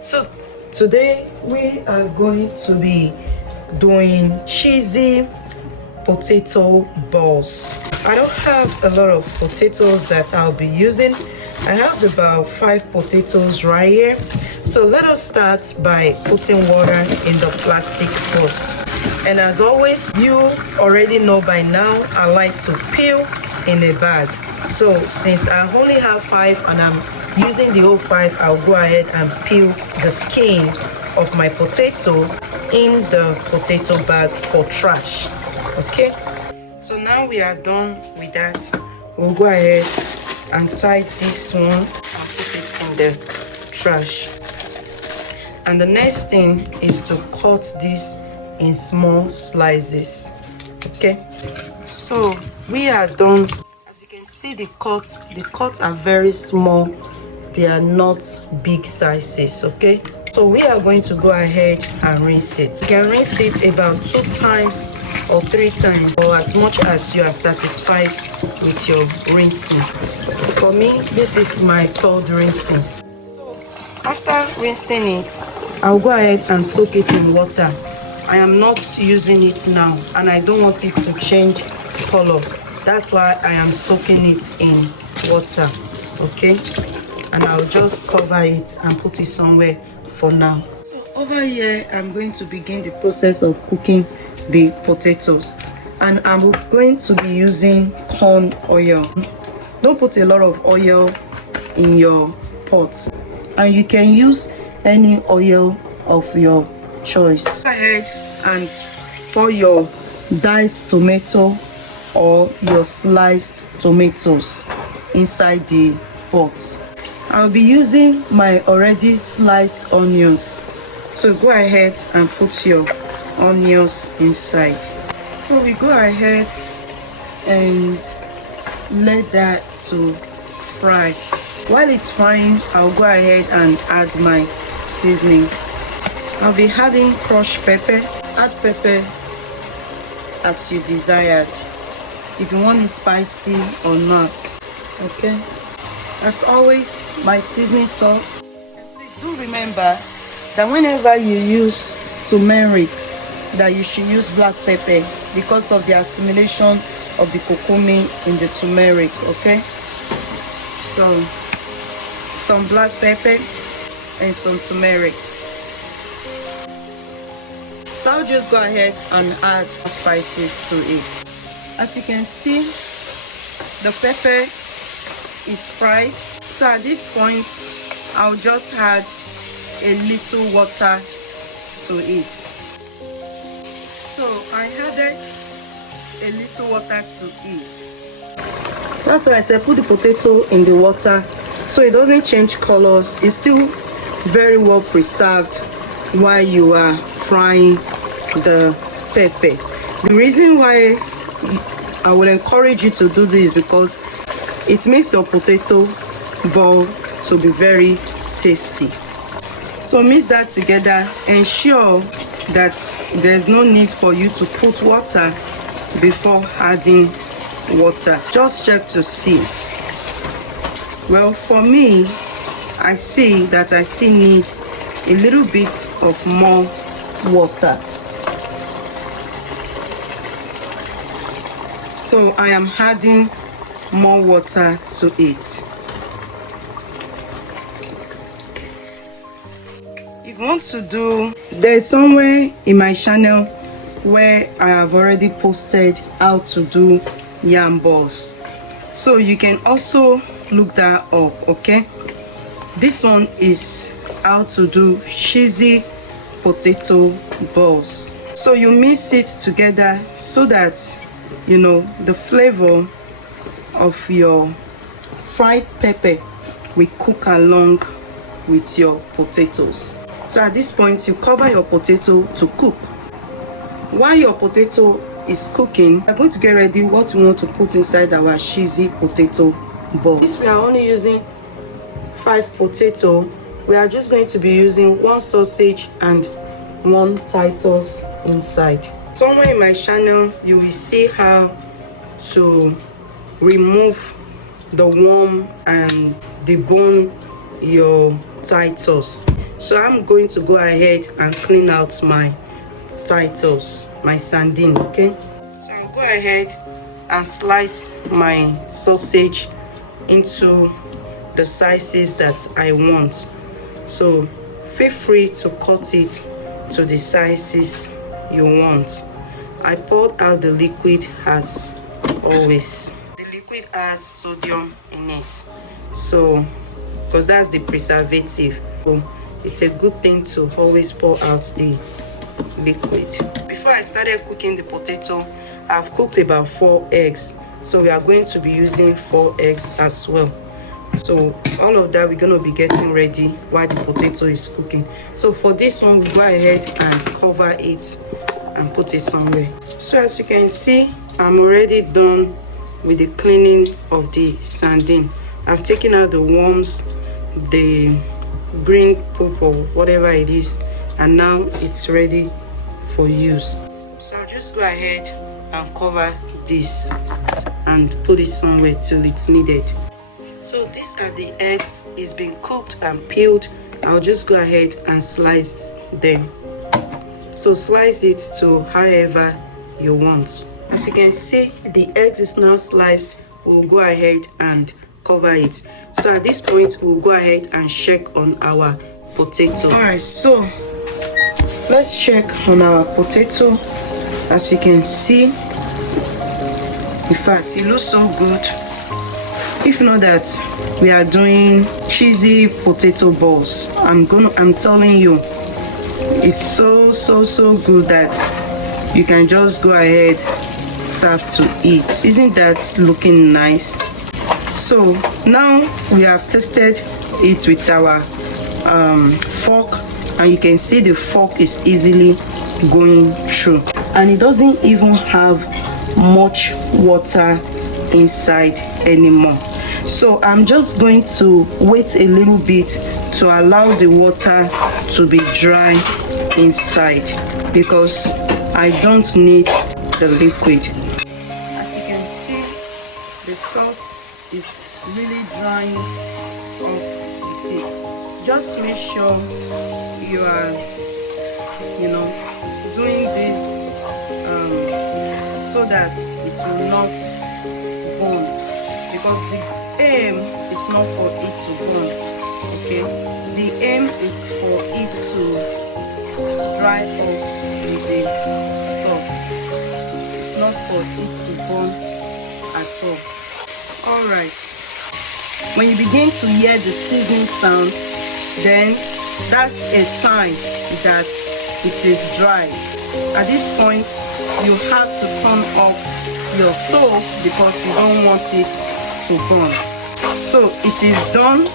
So today we are going to be doing cheesy potato balls. I don't have a lot of potatoes that I'll be using. I have about 5 potatoes right here. So let us start by putting water in the plastic first. And as always, you already know by now I like to peel in a bag. So since I only have 5 and I'm using the whole 5, I'll go ahead and peel the skin of my potato in the potato bag for trash. Okay, so now we are done with that. We'll go ahead and tie this one and put it in the trash. And the next thing is to cut this in small slices. Okay, so we are done. As you can see, the cuts are very small. They are not big sizes. Okay, so we are going to go ahead and rinse it. You can rinse it about 2 times or 3 times, or as much as you are satisfied with your rinsing. For me, this is my 3rd rinsing. So after rinsing it, I'll go ahead and soak it in water. I am not using it now, and I don't want it to change color. That's why I am soaking it in water. Okay, and I'll just cover it and put it somewhere for now. So over here, I'm going to begin the process of cooking the potatoes, and I'm going to be using corn oil. Don't put a lot of oil in your pot, and you can use any oil of your choice. Go ahead and pour your diced tomato or your sliced tomatoes inside the pot. I'll be using my already sliced onions, so go ahead and put your onions inside. So we go ahead and let that to fry. While it's frying, I'll go ahead and add my seasoning. I'll be adding crushed pepper. Add pepper as you desired, if you want it spicy or not. Okay, as always, my seasoning salt. And please do remember that whenever you use turmeric, that you should use black pepper because of the assimilation of the kokumi in the turmeric. Okay, so some black pepper and some turmeric. So I'll just go ahead and add spices to it. As you can see, the pepper is fried. So at this point, I'll just add a little water to it. So I added a little water to it. That's why I said put the potato in the water so it doesn't change colors. It's still very well preserved while you are frying the pepper. The reason why I will encourage you to do this is because it makes your potato ball to be very tasty. So mix that together. Ensure that there's no need for you to put water before adding water. Just check to see. Well, for me, I see that I still need a little bit of more water. So I am adding more water to it. If you want to do, there's somewhere in my channel where I have already posted how to do yam balls, so you can also look that up. Okay, this one is how to do cheesy potato balls. So you mix it together so that you know the flavor of your fried pepper will cook along with your potatoes. So at this point, you cover your potato to cook. While your potato is cooking, we're going to get ready what we want to put inside our cheesy potato balls. Since we are only using 5 potato, we are just going to be using 1 sausage and 1 Titus inside. Somewhere in my channel, you will see how to remove the worm and debone your Titus. So I'm going to go ahead and clean out my titles, my sardine. Okay, so I'll go ahead and slice my sausage into the sizes that I want. So feel free to cut it to the sizes you want. I poured out the liquid as always. The liquid has sodium in it, so because that's the preservative, so it's a good thing to always pour out the liquid. Before I started cooking the potato, I've cooked about 4 eggs, so we are going to be using 4 eggs as well. So all of that we're going to be getting ready while the potato is cooking. So for this one, we go ahead and cover it and put it somewhere. So as you can see, I'm already done with the cleaning of the sardine. I've taken out the worms, the green pulp or whatever it is, and now it's ready for use. So I'll just go ahead and cover this and put it somewhere till it's needed. So these are the eggs. It's been cooked and peeled. I'll just go ahead and slice them. So slice it to however you want. As you can see, the eggs is now sliced. We'll go ahead and cover it. So at this point, we'll go ahead and check on our potato. All right, so let's check on our potato. As you can see, in fact, it looks so good. If not that we are doing cheesy potato balls, I'm telling you, it's so good that you can just go ahead, serve to eat. Isn't that looking nice? So now we have tested it with our fork, and you can see the fork is easily going through, and it doesn't even have much water inside anymore. So I'm just going to wait a little bit to allow the water to be dry inside, because I don't need the liquid. As you can see, the sauce is really drying up with it. Just make sure you are doing this so that it will not burn, because the aim is not for it to burn. Okay, the aim is for it to dry up with the sauce. It's not for it to burn at all. All right, when you begin to hear the sizzling sound, then that's a sign that it is dry. At this point, you have to turn off your stove because you don't want it to burn. So it is done.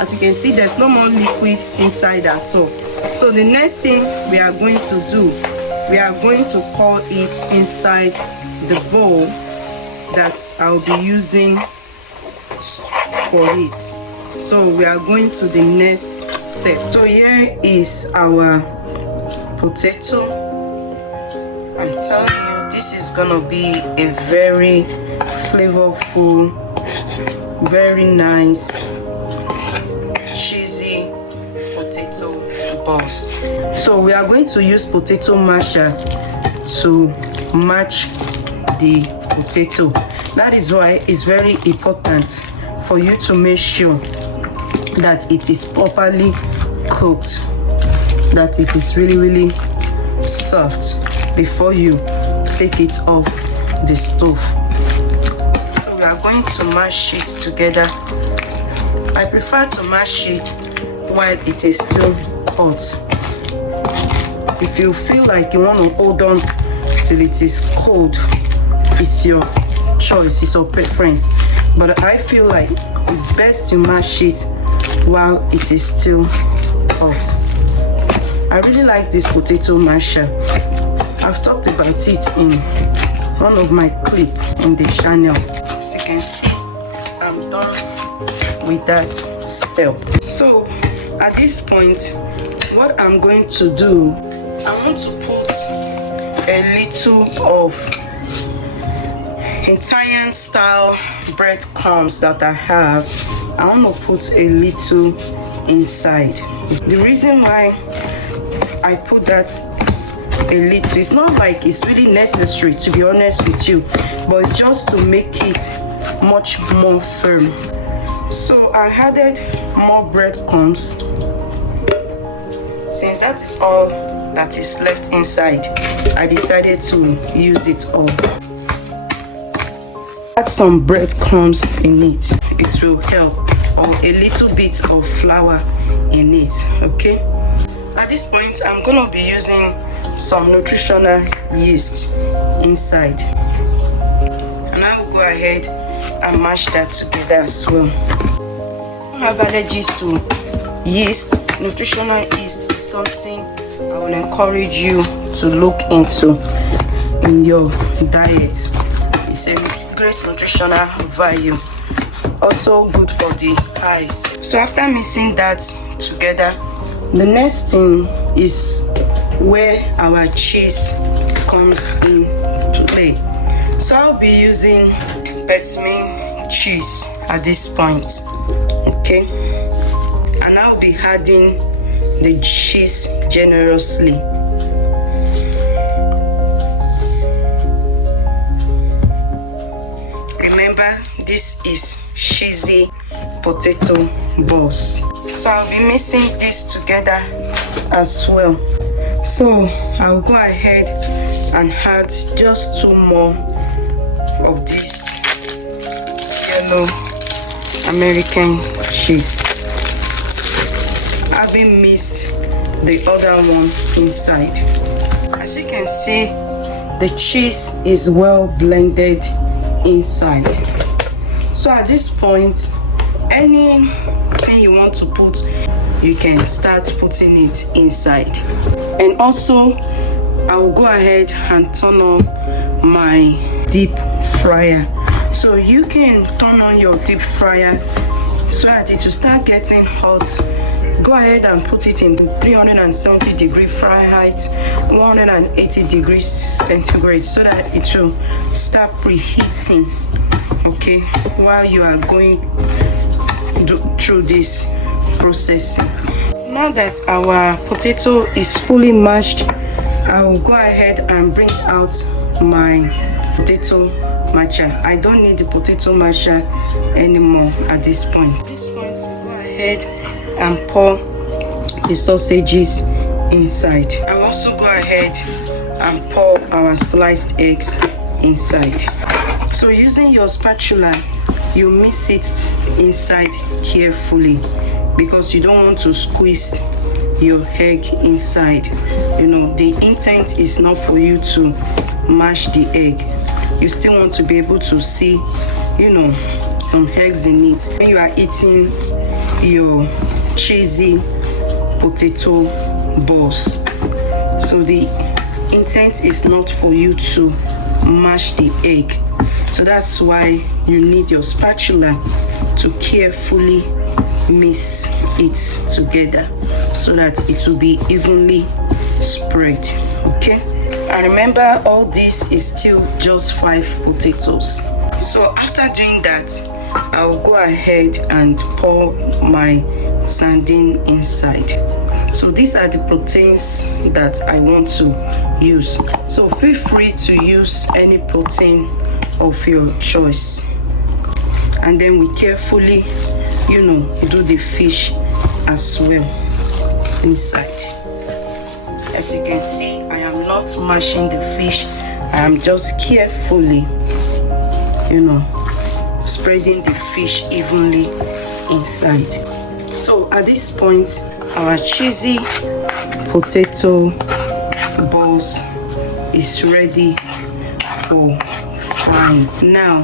As you can see, there's no more liquid inside at all. So the next thing we are going to do, we are going to pour it inside the bowl that I'll be using for it. So we are going to the next step. So here is our potato. I'm telling you, this is gonna be a very flavorful, very nice cheesy potato balls. So we are going to use potato masher to mash the potato. That is why it's very important for you to make sure that it is properly cooked, that it is really soft before you take it off the stove. So we are going to mash it together. I prefer to mash it while it is still hot. If you feel like you want to hold on till it is cold, it's your choice, it's your preference, but I feel like it's best to mash it while it is still hot. I really like this potato masher. I've talked about it in one of my clips on the channel. As you can see, I'm done with that step. So at this point, what I'm going to do, I want to put a little of Italian style breadcrumbs that I have. I want to put a little inside. The reason why I put that a little, it's not like it's really necessary, to be honest with you, but it's just to make it much more firm. So I added more breadcrumbs. Since that is all that is left inside, I decided to use it all. Add some breadcrumbs in it. It will help, or a little bit of flour in it. Okay, at this point I'm gonna be using some nutritional yeast inside, and I will go ahead and mash that together as well. If you have allergies to yeast, nutritional yeast is something I will encourage you to look into in your diet. It's a great nutritional value, also good for the eyes. So after mixing that together, the next thing is where our cheese comes in play. So I'll be using persimmon cheese at this point, okay, and I'll be adding the cheese generously. Remember, this is cheesy potato balls. So I'll be mixing this together as well. So I'll go ahead and add just 2 more of this yellow American cheese. Having mixed the other one inside. As you can see, the cheese is well blended inside. So at this point, anything you want to put, you can start putting it inside. And also I will go ahead and turn on my deep fryer. So you can turn on your deep fryer so that it will start getting hot. Go ahead and put it in 370 degrees Fahrenheit, 180 degrees centigrade, so that it will start preheating, okay, while you are going through this process. Now that our potato is fully mashed, I will go ahead and bring out my potato masher. I don't need the potato masher anymore at this point. At this point, we go ahead and pour the sausages inside. I will also go ahead and pour our sliced eggs inside. So using your spatula, you mix it inside carefully, because you don't want to squeeze your egg inside. You know, the intent is not for you to mash the egg. You still want to be able to see, you know, some eggs in it when you are eating your cheesy potato balls. So the intent is not for you to mash the egg. So that's why you need your spatula to carefully mix it together so that it will be evenly spread. Okay, and remember, all this is still just 5 potatoes. So after doing that, I will go ahead and pour my sardine inside. So these are the proteins that I want to use. So feel free to use any protein of your choice. And then we carefully, you know, do the fish as well inside. As you can see, I am not mashing the fish. I am just carefully, you know, spreading the fish evenly inside. So at this point, our cheesy potato balls is ready for frying. Now,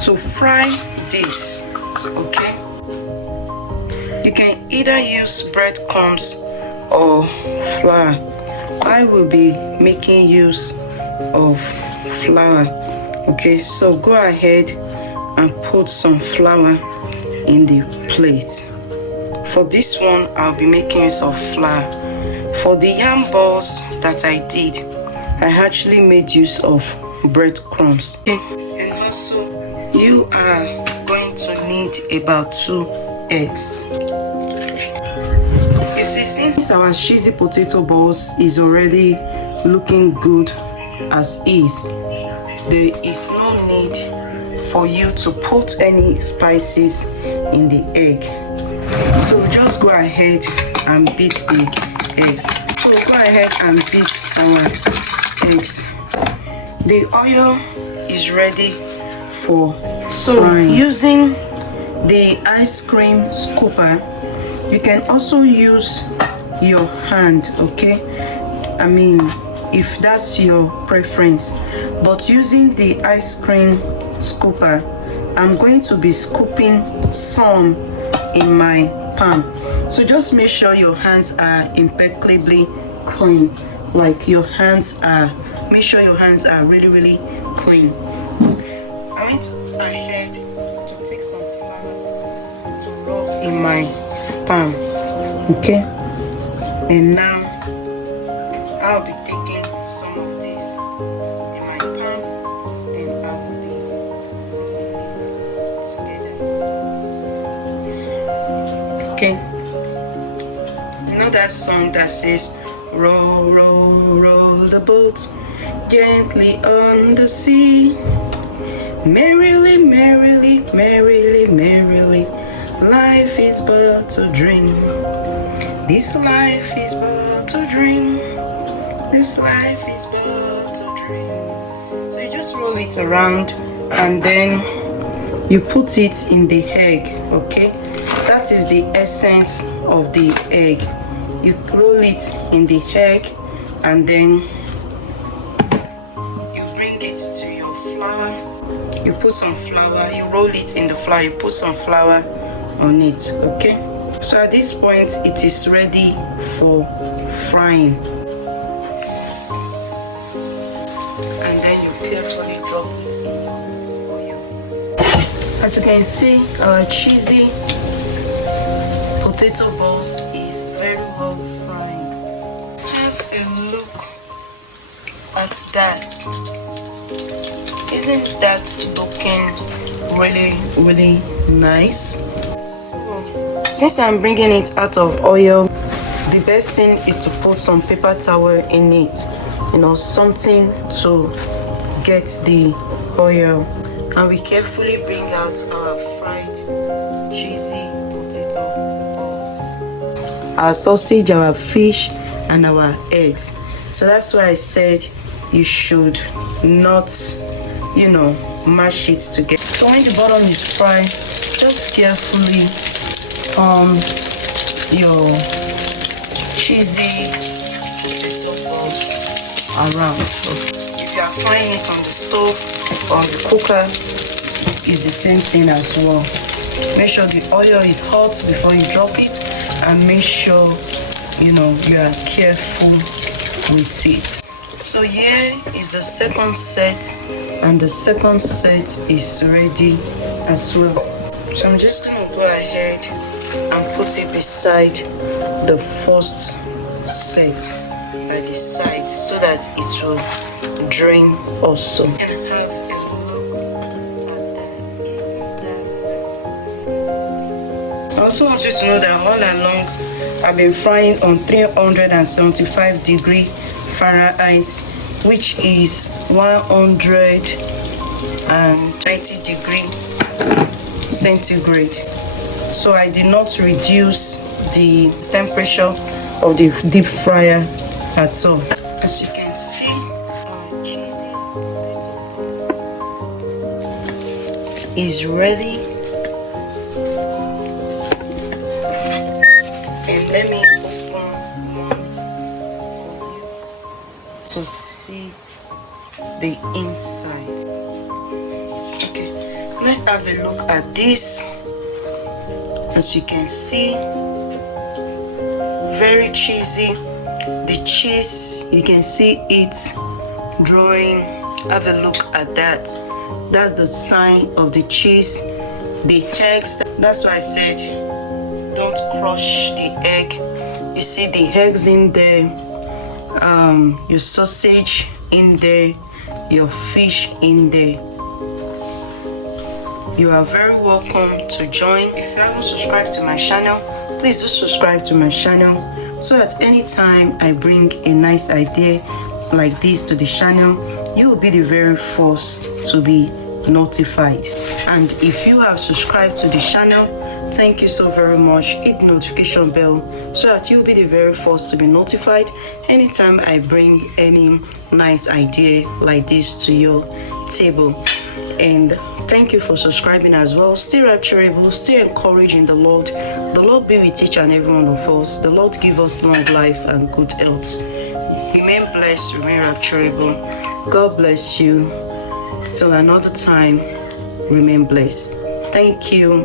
to fry this, okay, you can either use breadcrumbs or flour. I will be making use of flour. Okay, so go ahead and put some flour in the plate. For this one, I'll be making use of flour. For the yam balls that I did, I actually made use of breadcrumbs. And also, you are going to need about 2 eggs. You see, since our cheesy potato balls is already looking good as is, there is no need for you to put any spices in the egg. So just go ahead and beat the eggs. So go ahead and beat our eggs. The oil is ready for frying. Using the ice cream scooper, you can also use your hand, okay? I mean, if that's your preference. But using the ice cream scooper, I'm going to be scooping some in my palm. So just make sure your hands are impeccably clean. Like make sure your hands are really clean. I went ahead to take some flour to rub in my palm, okay? And now I'll be taking some of this in my palm and I will be rolling it together. Okay? You know that song that says, roll, roll, roll the boat gently on the sea. Merrily, merrily, merrily, merrily, life is but a dream. This life is but a dream. This life is but a dream. So you just roll it around and then you put it in the egg, okay? That is the essence of the egg. You roll it in the egg and then you bring it to your flour. You put some flour, you roll it in the flour, you put some flour on it, okay? So at this point it is ready for frying. And then you carefully drop it in your oil. As you can see, our cheesy potato balls is very well fried. Have a look at that. Isn't that looking really nice? So, since I'm bringing it out of oil, the best thing is to put some paper towel in it, you know, something to get the oil. And we carefully bring out our fried cheesy potato balls, our sausage, our fish and our eggs. So that's why I said you should not, you know, mash it together. So when the bottom is fried, just carefully turn your cheesy potato balls around. If you are frying it on the stove or on the cooker, it's the same thing as well. Make sure the oil is hot before you drop it, and make sure, you know, you are careful with it. So here is the second set, and the second set is ready as well. So I'm just gonna go ahead and put it beside the first set by the side so that it will drain also. And have a look at that. Isn't that? I also want you to know that all along I've been frying on 375 degree Fahrenheit, which is 190 degree centigrade. So I did not reduce the temperature of the deep fryer at all. As you can see, our cheesy potato balls is ready. And let me open one for you to see the inside. Okay, let's have a look at this. As you can see, very cheesy. The cheese, you can see it drawing. Have a look at that. That's the sign of the cheese. The eggs, that's why I said don't crush the egg. You see the eggs in there, your sausage in there, your fish in there. You are very welcome to join. If you haven't subscribed to my channel, please do subscribe to my channel so that anytime I bring a nice idea like this to the channel, you will be the very first to be notified. And if you have subscribed to the channel, thank you so very much. Hit the notification bell so that you'll be the very first to be notified anytime I bring any nice idea like this to your table. And thank you for subscribing as well. Stay rapturable, stay encouraged in the Lord. The Lord be with each and every one of us. The Lord give us long life and good health. Remain blessed, remain rapturable. God bless you. Till another time, remain blessed. Thank you.